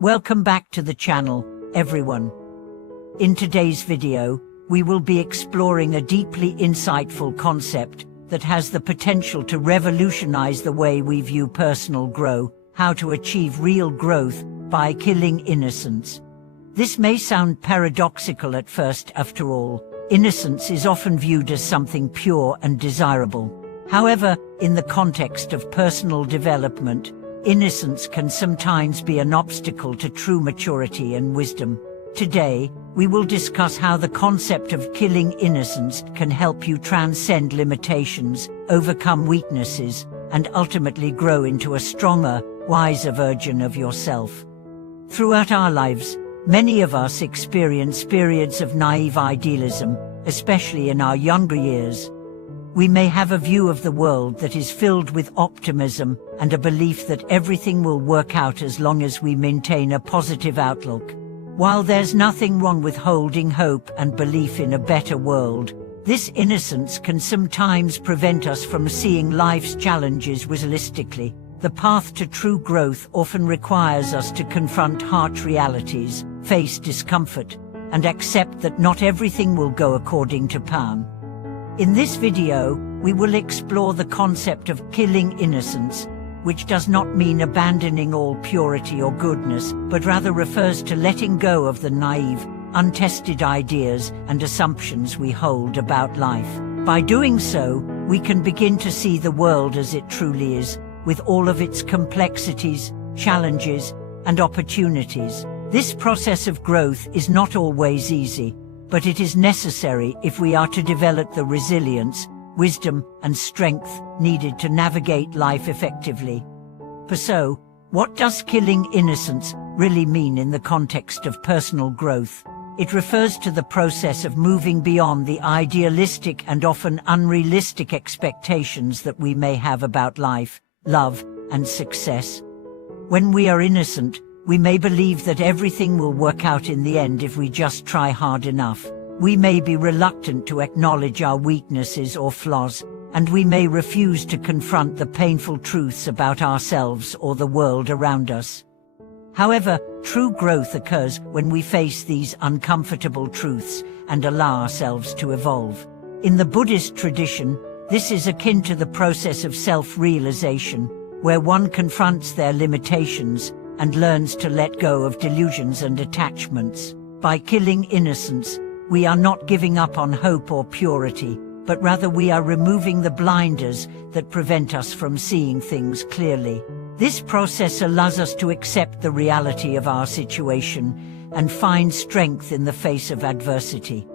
Welcome back to the channel, everyone. In today's video, we will be exploring a deeply insightful concept that has the potential to revolutionize the way we view personal growth, how to achieve real growth by killing innocence. This may sound paradoxical at first. After all, innocence is often viewed as something pure and desirable. However, in the context of personal development, innocence can sometimes be an obstacle to true maturity and wisdom. Today, we will discuss how the concept of killing innocence can help you transcend limitations, overcome weaknesses, and ultimately grow into a stronger, wiser version of yourself. Throughout our lives, many of us experience periods of naive idealism, especially in our younger years. We may have a view of the world that is filled with optimism and a belief that everything will work out as long as we maintain a positive outlook. While there's nothing wrong with holding hope and belief in a better world, this innocence can sometimes prevent us from seeing life's challenges realistically. The path to true growth often requires us to confront harsh realities, face discomfort, and accept that not everything will go according to plan. In this video, we will explore the concept of killing innocence, which does not mean abandoning all purity or goodness, but rather refers to letting go of the naive, untested ideas and assumptions we hold about life. By doing so, we can begin to see the world as it truly is, with all of its complexities, challenges, and opportunities. This process of growth is not always easy, but it is necessary if we are to develop the resilience, wisdom, and strength needed to navigate life effectively. So, what does killing innocence really mean in the context of personal growth? It refers to the process of moving beyond the idealistic and often unrealistic expectations that we may have about life, love, and success. When we are innocent, we may believe that everything will work out in the end if we just try hard enough. We may be reluctant to acknowledge our weaknesses or flaws, and we may refuse to confront the painful truths about ourselves or the world around us. However, true growth occurs when we face these uncomfortable truths and allow ourselves to evolve. In the Buddhist tradition, this is akin to the process of self-realization, where one confronts their limitations and learns to let go of delusions and attachments. By killing innocence, we are not giving up on hope or purity, but rather we are removing the blinders that prevent us from seeing things clearly. This process allows us to accept the reality of our situation and find strength in the face of adversity.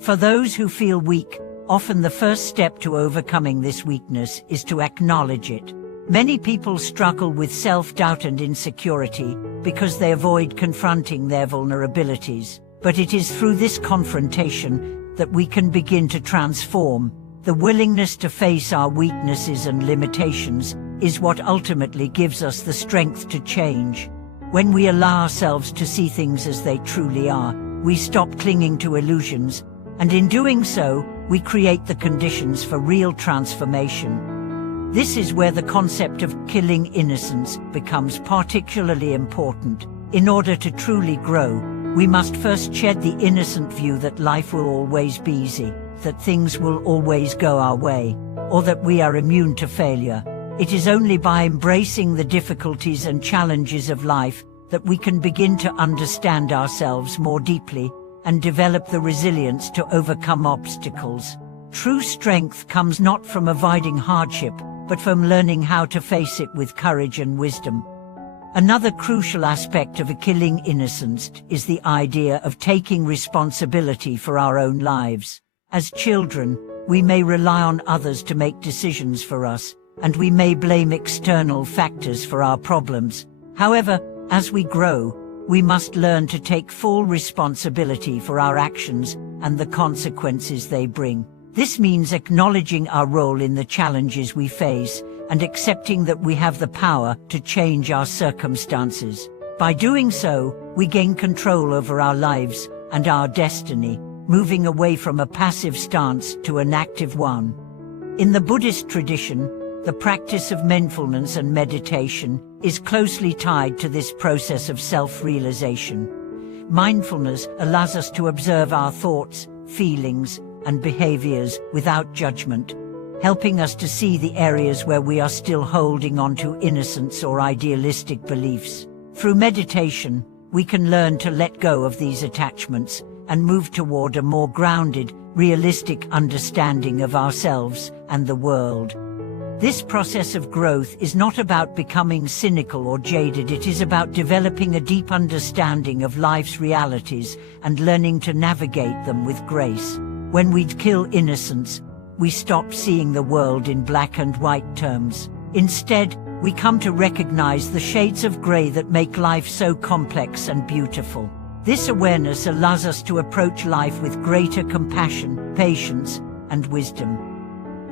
For those who feel weak, often the first step to overcoming this weakness is to acknowledge it. Many people struggle with self-doubt and insecurity because they avoid confronting their vulnerabilities. But it is through this confrontation that we can begin to transform. The willingness to face our weaknesses and limitations is what ultimately gives us the strength to change. When we allow ourselves to see things as they truly are, we stop clinging to illusions, and in doing so, we create the conditions for real transformation. This is where the concept of killing innocence becomes particularly important. In order to truly grow, we must first shed the innocent view that life will always be easy, that things will always go our way, or that we are immune to failure. It is only by embracing the difficulties and challenges of life that we can begin to understand ourselves more deeply and develop the resilience to overcome obstacles. True strength comes not from avoiding hardship, but from learning how to face it with courage and wisdom. Another crucial aspect of killing innocence is the idea of taking responsibility for our own lives. As children, we may rely on others to make decisions for us, and we may blame external factors for our problems. However, as we grow, we must learn to take full responsibility for our actions and the consequences they bring. This means acknowledging our role in the challenges we face and accepting that we have the power to change our circumstances. By doing so, we gain control over our lives and our destiny, moving away from a passive stance to an active one. In the Buddhist tradition, The practice of mindfulness and meditation is closely tied to this process of self-realization. Mindfulness allows us to observe our thoughts, feelings, and behaviors without judgment, helping us to see the areas where we are still holding on to innocence or idealistic beliefs. Through meditation, we can learn to let go of these attachments and move toward a more grounded, realistic understanding of ourselves and the world. This process of growth is not about becoming cynical or jaded. It is about developing a deep understanding of life's realities and learning to navigate them with grace. When we kill innocence, we stop seeing the world in black and white terms. Instead, we come to recognize the shades of gray that make life so complex and beautiful. This awareness allows us to approach life with greater compassion, patience, and wisdom.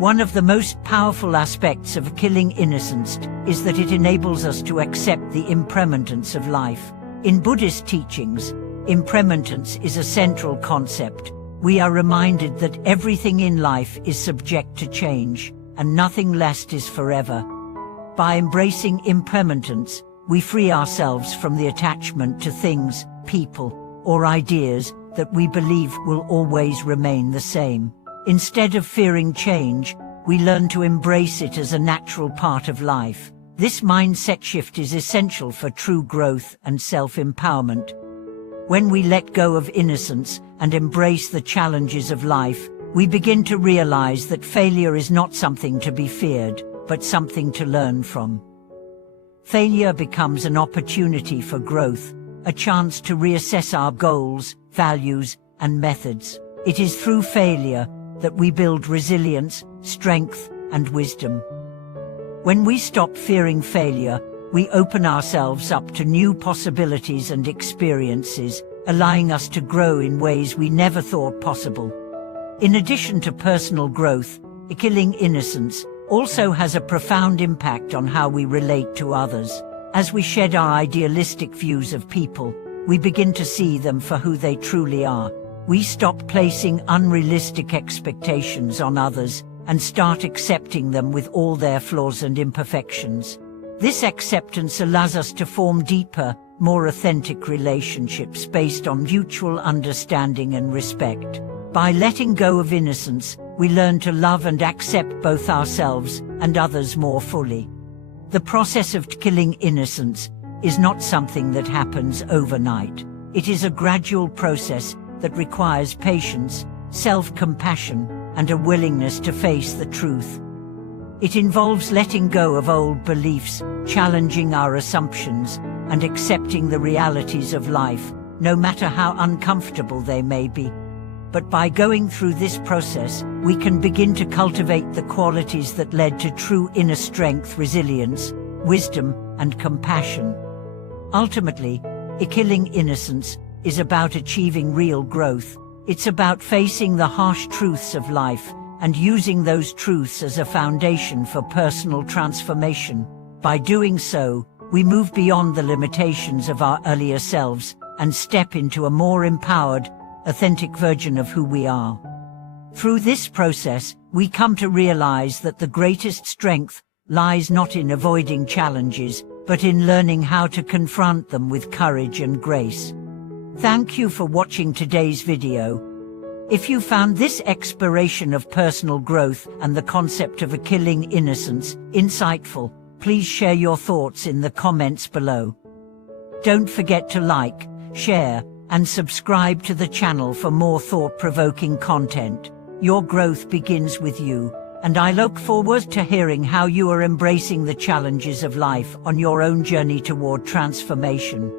One of the most powerful aspects of killing innocence is that it enables us to accept the impermanence of life. In Buddhist teachings, impermanence is a central concept. We are reminded that everything in life is subject to change, and nothing lasts forever. By embracing impermanence, we free ourselves from the attachment to things, people, or ideas that we believe will always remain the same. Instead of fearing change, we learn to embrace it as a natural part of life. This mindset shift is essential for true growth and self-empowerment. When we let go of innocence and embrace the challenges of life, we begin to realize that failure is not something to be feared, but something to learn from. Failure becomes an opportunity for growth, a chance to reassess our goals, values, and methods. It is through failure that we build resilience, strength, and wisdom. When we stop fearing failure, we open ourselves up to new possibilities and experiences, allowing us to grow in ways we never thought possible. In addition to personal growth, killing innocence also has a profound impact on how we relate to others. As we shed our idealistic views of people, we begin to see them for who they truly are. We stop placing unrealistic expectations on others and start accepting them with all their flaws and imperfections. This acceptance allows us to form deeper, more authentic relationships based on mutual understanding and respect. By letting go of innocence, we learn to love and accept both ourselves and others more fully. The process of killing innocence is not something that happens overnight. It is a gradual process that requires patience, self-compassion, and a willingness to face the truth. It involves letting go of old beliefs, challenging our assumptions, and accepting the realities of life, no matter how uncomfortable they may be. But by going through this process, we can begin to cultivate the qualities that led to true inner strength, resilience, wisdom, and compassion. Ultimately, killing innocence is about achieving real growth. It's about facing the harsh truths of life and using those truths as a foundation for personal transformation. By doing so, we move beyond the limitations of our earlier selves and step into a more empowered, authentic version of who we are. Through this process, we come to realize that the greatest strength lies not in avoiding challenges, but in learning how to confront them with courage and grace. Thank you for watching today's video. If you found this exploration of personal growth and the concept of killing innocence insightful, please share your thoughts in the comments below. Don't forget to like, share, and subscribe to the channel for more thought-provoking content. Your growth begins with you, and I look forward to hearing how you are embracing the challenges of life on your own journey toward transformation.